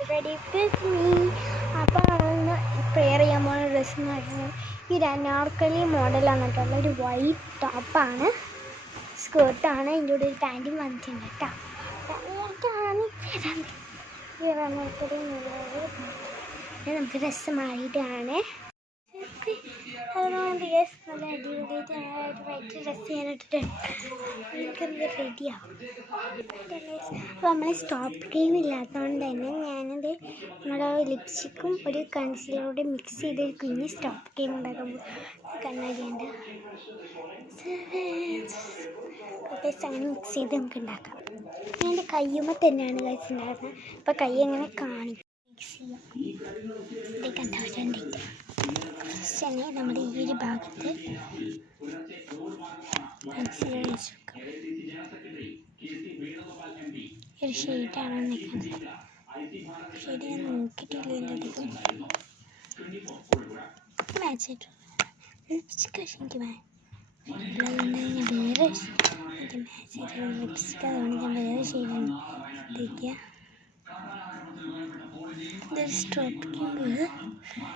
get ready with me. അപ്പോൾ അന്ന് prayer ചെയ്യാൻ പോകുന്ന ഡ്രസ്സ് എന്ന് പറയുന്നത് ഈ ഒരു അനാർക്കലി മോഡലാണ് കേട്ടോ. ഒരു വൈറ്റ് ടോപ്പാണ്, സ്കേർട്ടാണ്, ഇതിൻ്റെ കൂടെ ഒരു പാൻറ്റും വന്നിട്ടുണ്ട് കേട്ടോ. നമുക്ക് ഡ്രസ്സ് മാറിയിട്ടാണ് നല്ല അടിപൊളിയായിട്ട് വൈറ്റ് ഡ്രസ്സ് ചെയ്യാനിട്ടിട്ടുണ്ട്. എനിക്കത് റെഡിയാവും. അപ്പോൾ നമ്മൾ സ്റ്റോപ്പ് ക്രീം ഇല്ലാത്തതുകൊണ്ട് തന്നെ ഞാനത് നമ്മുടെ ലിപ്സ്റ്റിക്കും ഒരു കൺസീലറോടെ മിക്സ് ചെയ്ത് ഒരു കുഞ്ഞ് സ്റ്റോപ്പ് ക്രീം ഉണ്ടാക്കുമ്പോൾ കണ്ണാടിയുണ്ട്. അങ്ങനെ മിക്സ് ചെയ്ത് നമുക്ക് ഉണ്ടാക്കാം. ഞാൻ എൻ്റെ കയ്യുമ്പോൾ തന്നെയാണ് കഴിച്ചിട്ടുണ്ടായിരുന്നത്. അപ്പോൾ കൈ അങ്ങനെ കാണിക്കും, മിക്സ് ചെയ്യാം. ഇത് കണ്ടാവില്ല. ഫസ്റ്റ് തന്നെ നമ്മുടെ ഈ ഒരു ഭാഗത്ത് കൺസീലർ വെച്ച് വെക്കാം. ഒരു ഷെയ്ഡാണ് നിൽക്കുന്നത്. ഷെയ്ഡ് ഞാൻ നോക്കിയിട്ടില്ല, അധികം മാച്ച് ആയിട്ടുള്ള ലിപ്സ്റ്റിക് പക്ഷേ എനിക്ക് അതുകൊണ്ട് ഞാൻ വേറെ എനിക്ക് മാച്ച് ആയിട്ടുള്ള ലിപ്സ്റ്റിക്, അതുകൊണ്ട് ഞാൻ വേറെ ഷെയ്ഡാണ് ഉപയോഗിക്കുക. ഇതൊരു സ്ട്രോപ്പ് ക്രീം.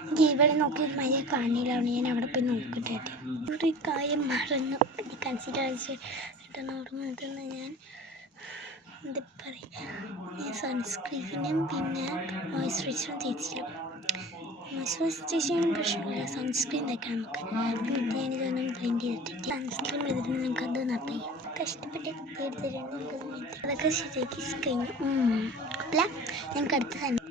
എനിക്ക് ഇവിടെ നോക്കി മഴ കാണില്ല, ഞാൻ അവിടെ പോയി നോക്കിട്ടെ. ഒരു കാര്യം മറന്നു, ഈ കൺസീലർ അടിച്ചിട്ടാണ് ഓർമ്മ. ഞാൻ എന്താ പറയുക, ഞാൻ സൺസ്ക്രീനും പിന്നെ മോയ്സ്ചറൈസറും തേച്ചില്ല. മോയ്സ്ചറൈസേഷനും പ്രശ്നമില്ല, സൺസ്ക്രീൻ തേക്കാം നമുക്ക്. എന്നിട്ട് ഞാനിതൊന്നും ബ്ലെൻഡ് ചെയ്തിട്ട് സൺസ്ക്രീൻ ചെയ്തിട്ട് നമുക്കത് നട്ട കഷ്ടപ്പെട്ട് എടുത്തിട്ടുണ്ട്. നമുക്കത് അതൊക്കെ ശരിയാക്കി കഴിഞ്ഞു. അല്ല ഞങ്ങൾക്ക് അടുത്ത് തന്നെ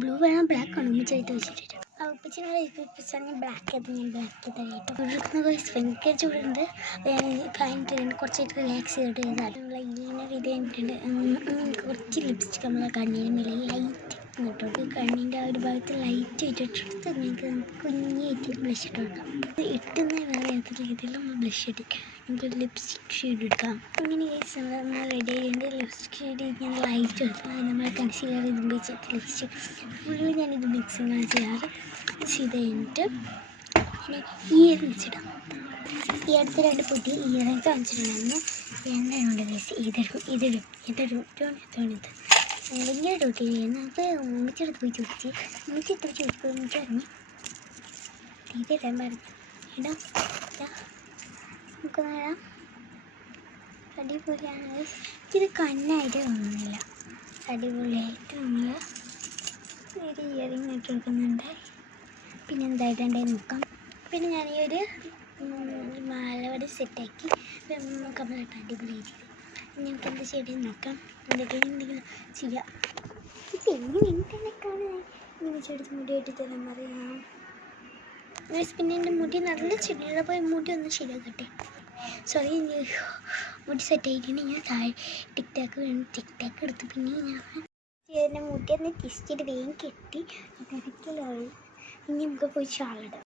ബ്ലൂ വേണം, ബ്ലാക്ക് വേണം, ഉമ്മിച്ചെടുത്ത് വെച്ചിട്ട് ഉപ്പിച്ചാണെങ്കിൽ ബ്ലാക്ക് ചെയ്ത് ഞാൻ ബ്ലാക്ക് ചെയ്തായിട്ട് കൊടുക്കുന്ന ഭയങ്കര ചൂടുണ്ട്. കഴിഞ്ഞിട്ടുണ്ട് കുറച്ചായിട്ട് റിലാക്സ് ചെയ്തിട്ട് ചെയ്താൽ ഇങ്ങനെ ഇത് കഴിഞ്ഞിട്ടുണ്ട്. കുറച്ച് ലിപ്സ്റ്റിക് നമ്മളെ കണ്ണിന് മേലെ ലൈറ്റ് ഇട്ടോട്ട് കണ്ണിൻ്റെ ആ ഒരു ഭാഗത്ത് ലൈറ്റ് ഇട്ടിട്ടെടുത്ത് നിങ്ങൾക്ക് കുഞ്ഞായിട്ട് ബ്ലഷ് ഇട്ട് കൊടുക്കാം. ഇട്ടുന്ന വേറെ ഏതൊരു രീതിയിൽ നമ്മൾ ബ്ലഷ് ഇടിക്കാം. നമുക്കൊരു ലിപ്സ്റ്റിക് ഷെയ്ഡ് എടുക്കാം. ഇങ്ങനെ നമ്മൾ റെഡി ആയിട്ട് ലിപ്സ്റ്റിക് ഷെയ്ഡ് ഇങ്ങനെ ലൈറ്റ് എടുക്കാം. നമ്മൾ കൺസീലർ ഇത് ഉപയോഗിച്ചിട്ട് ലിപ്സ്റ്റിക് ഫുള്ള് ഞാനിത് മിക്സിങ്ങാണ് ചെയ്യാറ്. ചെയ്ത് കഴിഞ്ഞിട്ട് പിന്നെ ഇയറിങ്സ് ഇടാം. ഈ അടുത്ത 2 പുതിയ ഇയറിങ്സ് വാങ്ങിച്ചിട്ടുണ്ടായിരുന്നു. എണ്ണയുണ്ട് ഇതിടും ഇങ്ങനെ ഡോട്ട് ചെയ്യുന്നു. അപ്പോൾ ഉമ്മിച്ചെടുത്ത് പോയി ചോദിച്ച് ഉമ്മിച്ചെടുത്ത് ചോദിക്കുമ്പോൾ ഉമ്മിച്ച് പറഞ്ഞു ഇതിടാൻ പറഞ്ഞു. ഇടാം, നമുക്ക് നേടാം. അടിപൊളിയാണ്. എനിക്കിത് കണ്ണായിട്ട് തോന്നുന്നില്ല. അടിപൊളിയായിട്ട് നമ്മൾ ഒരു ഇയറിങ് ഇട്ട് കൊടുക്കുന്നുണ്ട്. പിന്നെ എന്തായിട്ടുണ്ടെങ്കിൽ നോക്കാം. പിന്നെ ഞാൻ ഈ ഒരു മാലവടി സെറ്റാക്കി കമ്മലിട്ട് അടിപൊളിയായിട്ട് ഞങ്ങൾക്ക് എന്താ ചെയ്യേണ്ടത് നോക്കാം. എന്തെങ്കിലും ചെയ്യാം. ഇപ്പം എങ്ങനെയൊക്കെയാണ് ഇങ്ങനെ ചെടുത്ത് മുടി ആയിട്ട് തരാൻ പറയാം. പിന്നെ എൻ്റെ മുടി നല്ല ചെടിയുടെ പോയി മുടി ഒന്ന് ശരിയാക്കട്ടെ. സോറി, മുടി സെറ്റായിട്ടുണ്ട്. ഞാൻ താഴെ ടിക്ടാക്ക് എടുത്ത് പിന്നെ ഞാൻ എൻ്റെ മുടി ഒന്ന് ടിസ്റ്റ് ചെയ്ത് വേഗം കെട്ടി തിരക്കിലായി. ഇനി നമുക്ക് പോയി ഷാളിടാം.